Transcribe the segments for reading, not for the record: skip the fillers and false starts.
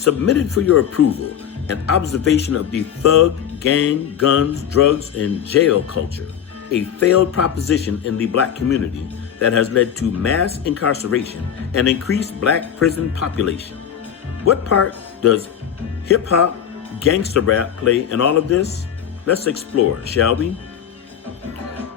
submitted for your approval, an observation of the thug, gang, guns, drugs, and jail culture, a failed proposition in the black community that has led to mass incarceration and increased black prison population. What part does hip-hop, gangsta rap play in all of this? Let's explore, shall we?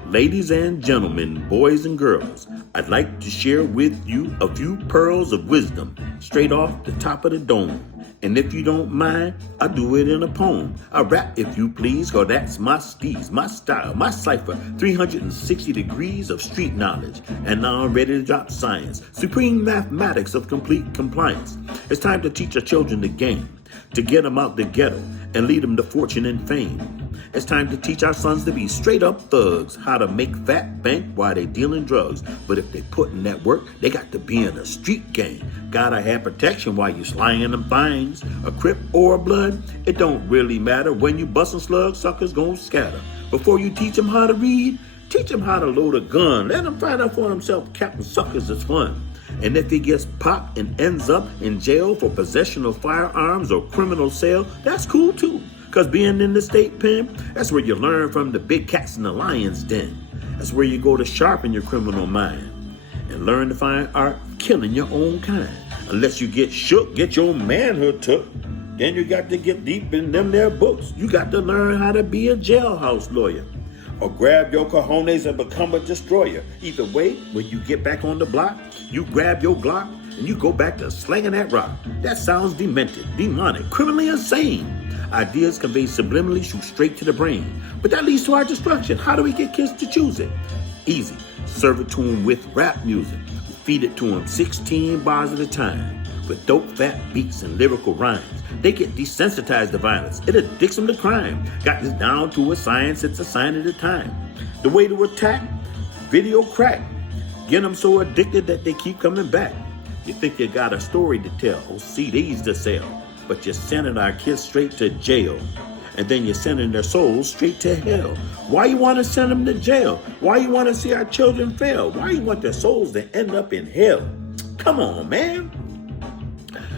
Ladies and gentlemen, boys and girls, I'd like to share with you a few pearls of wisdom straight off the top of the dome. And if you don't mind, I'll do it in a poem. I rap if you please, cause that's my steez, my style, my cipher. 360 degrees of street knowledge. And now I'm ready to drop science. Supreme mathematics of complete compliance. It's time to teach our children the game, to get them out the ghetto and lead them to fortune and fame. It's time to teach our sons to be straight up thugs, how to make fat bank while they dealing drugs. But if they put in that work, they got to be in a street gang. Gotta have protection while you slanging them things. A Crip or a Blood, it don't really matter. When you bustin' slugs, suckers gon' scatter. Before you teach them how to read, teach them how to load a gun. Let them find out for themselves, Captain Suckers is fun. And if he gets popped and ends up in jail for possession of firearms or criminal sale, that's cool too. Cause being in the state pen, that's where you learn from the big cats in the lion's den. That's where you go to sharpen your criminal mind and learn to find art killing your own kind. Unless you get shook, get your manhood took, then you got to get deep in them there books. You got to learn how to be a jailhouse lawyer. Or grab your cojones and become a destroyer. Either way, when you get back on the block, you grab your Glock and you go back to slinging that rock. That sounds demented, demonic, criminally insane. Ideas conveyed subliminally shoot straight to the brain. But that leads to our destruction. How do we get kids to choose it? Easy. Serve it to them with rap music. Feed it to them 16 bars at a time. With dope fat beats and lyrical rhymes. They get desensitized to violence. It addicts them to crime. Got this down to a science, it's a sign of the time. The way to attack? Video crack. Get them so addicted that they keep coming back. You think you got a story to tell, or CDs to sell. But you're sending our kids straight to jail. And then you're sending their souls straight to hell. Why you want to send them to jail? Why you want to see our children fail? Why you want their souls to end up in hell? Come on, man.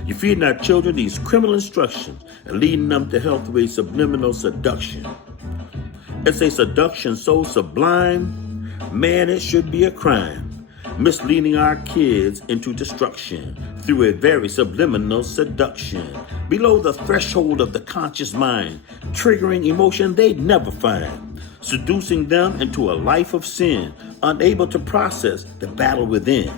You're feeding our children these criminal instructions and leading them to hell through a subliminal seduction. It's a seduction so sublime, man, it should be a crime. Misleading our kids into destruction through a very subliminal seduction. Below the threshold of the conscious mind, triggering emotion they'd never find. Seducing them into a life of sin, unable to process the battle within.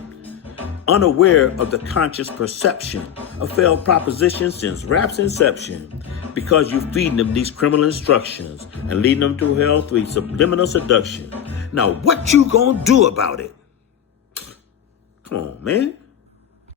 Unaware of the conscious perception, a failed proposition since rap's inception. Because you feeding them these criminal instructions and leading them to hell through a subliminal seduction. Now what you gonna do about it? Come on, man.